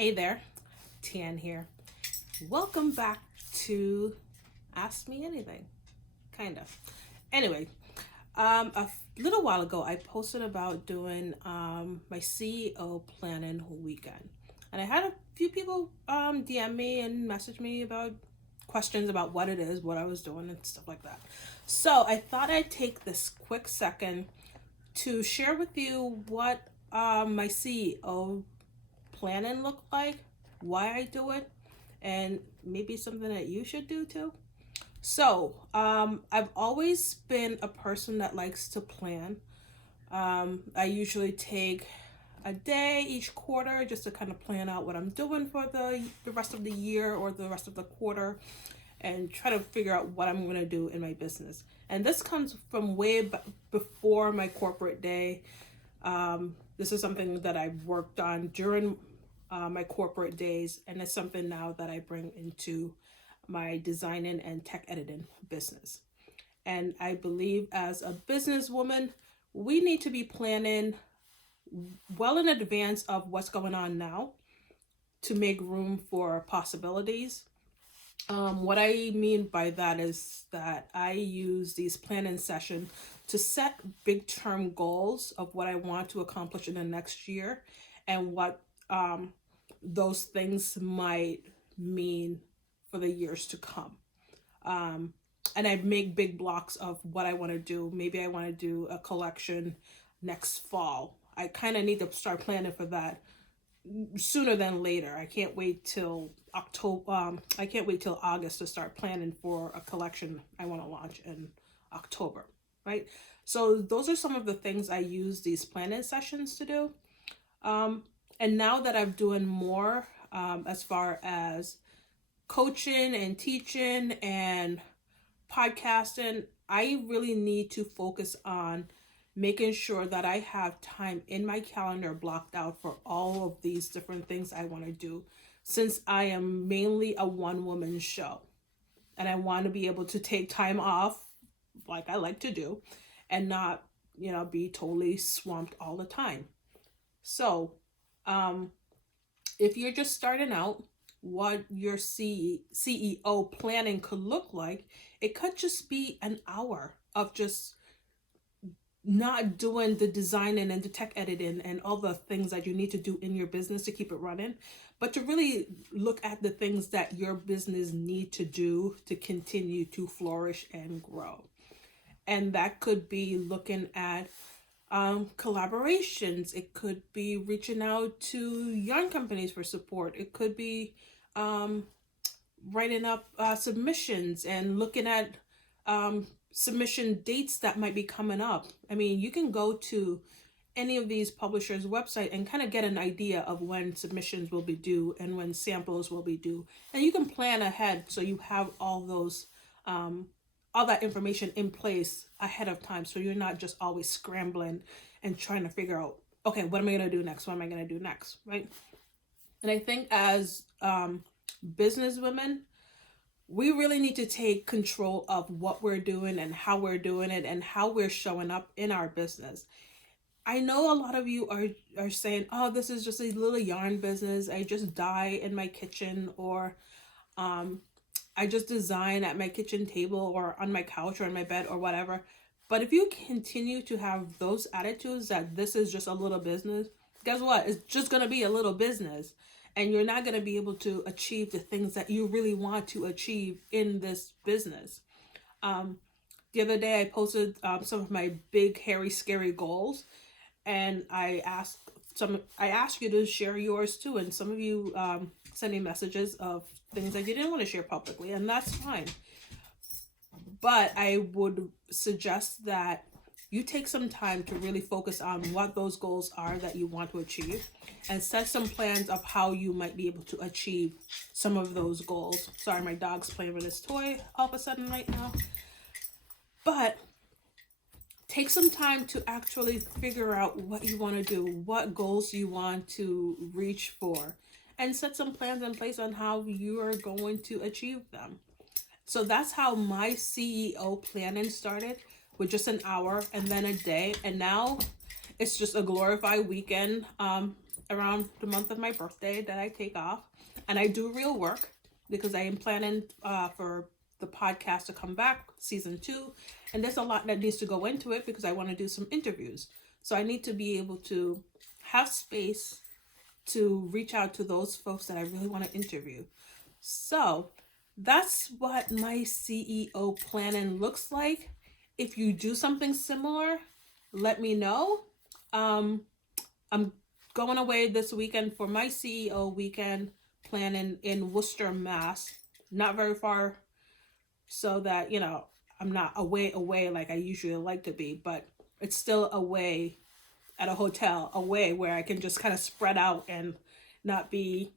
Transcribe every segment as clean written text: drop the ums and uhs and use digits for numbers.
Hey there, Tan here. Welcome back to Ask Me Anything, kind of. Anyway, little while ago, I posted about doing my CEO planning weekend, and I had a few people DM me and message me about questions about what it is, what I was doing, and stuff like that. So I thought I'd take this quick second to share with you what my CEO planning look like, why I do it, and maybe something that you should do too. So, I've always been a person that likes to plan. I usually take a day each quarter just to kind of plan out what I'm doing for the rest of the year or the rest of the quarter and try to figure out what I'm going to do in my business. And this comes from before my corporate day. This is something that I've worked on during my corporate days, and it's something now that I bring into my designing and tech editing business. And I believe as a businesswoman, we need to be planning well in advance of what's going on now to make room for possibilities. What I mean by that is that I use these planning sessions to set big term goals of what I want to accomplish in the next year and what those things might mean for the years to come. And I make big blocks of what I want to do. Maybe I want to do a collection next fall. I kind of need to start planning for that sooner than later. I can't wait till October. I can't wait till August to start planning for a collection I want to launch in October, right? So those are some of the things I use these planning sessions to do. And now that I'm doing more as far as coaching and teaching and podcasting, I really need to focus on making sure that I have time in my calendar blocked out for all of these different things I want to do, since I am mainly a one woman show and I want to be able to take time off like I like to do and not, be totally swamped all the time. So, if you're just starting out, what your CEO planning could look like, it could just be an hour of just not doing the designing and the tech editing and all the things that you need to do in your business to keep it running, but to really look at the things that your business need to do to continue to flourish and grow. And that could be looking at collaborations. It could be reaching out to yarn companies for support. It could be writing up submissions and looking at submission dates that might be coming up. I mean, you can go to any of these publishers' website and kind of get an idea of when submissions will be due and when samples will be due. And you can plan ahead so you have all that information in place ahead of time, so you're not just always scrambling and trying to figure out, okay, what am I going to do next? What am I going to do next? Right? And I think as business women, we really need to take control of what we're doing and how we're doing it and how we're showing up in our business. I know a lot of you are saying, oh, this is just a little yarn business. I just dye in my kitchen, or I just design at my kitchen table or on my couch or on my bed or whatever. But if you continue to have those attitudes that this is just a little business, guess what? It's just going to be a little business. And you're not going to be able to achieve the things that you really want to achieve in this business. The other day I posted some of my big, hairy, scary goals. And I asked you to share yours too. And some of you sent me messages of things that you didn't want to share publicly, and that's fine. But I would suggest that you take some time to really focus on what those goals are that you want to achieve and set some plans of how you might be able to achieve some of those goals. Sorry, my dog's playing with his toy all of a sudden right now. But take some time to actually figure out what you want to do, what goals you want to reach for, and set some plans in place on how you are going to achieve them. So that's how my CEO planning started, with just an hour and then a day. And now it's just a glorified weekend around the month of my birthday that I take off. And I do real work because I am planning for the podcast to come back, season 2. And there's a lot that needs to go into it because I want to do some interviews. So I need to be able to have space to reach out to those folks that I really want to interview. So that's what my CEO planning looks like. If you do something similar, let me know. I'm going away this weekend for my CEO weekend planning in Worcester, Mass. Not very far, so that, you know, I'm not away like I usually like to be, but it's still away at a hotel, away where I can just kind of spread out and not be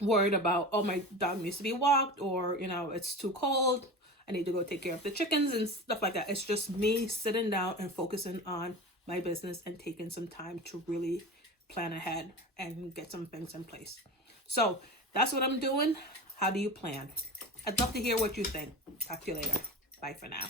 worried about, oh, my dog needs to be walked, or, you know, it's too cold, I need to go take care of the chickens and stuff like that. It's just me sitting down and focusing on my business and taking some time to really plan ahead and get some things in place. So that's what I'm doing. How do you plan? I'd love to hear what you think. Talk to you later. Bye for now.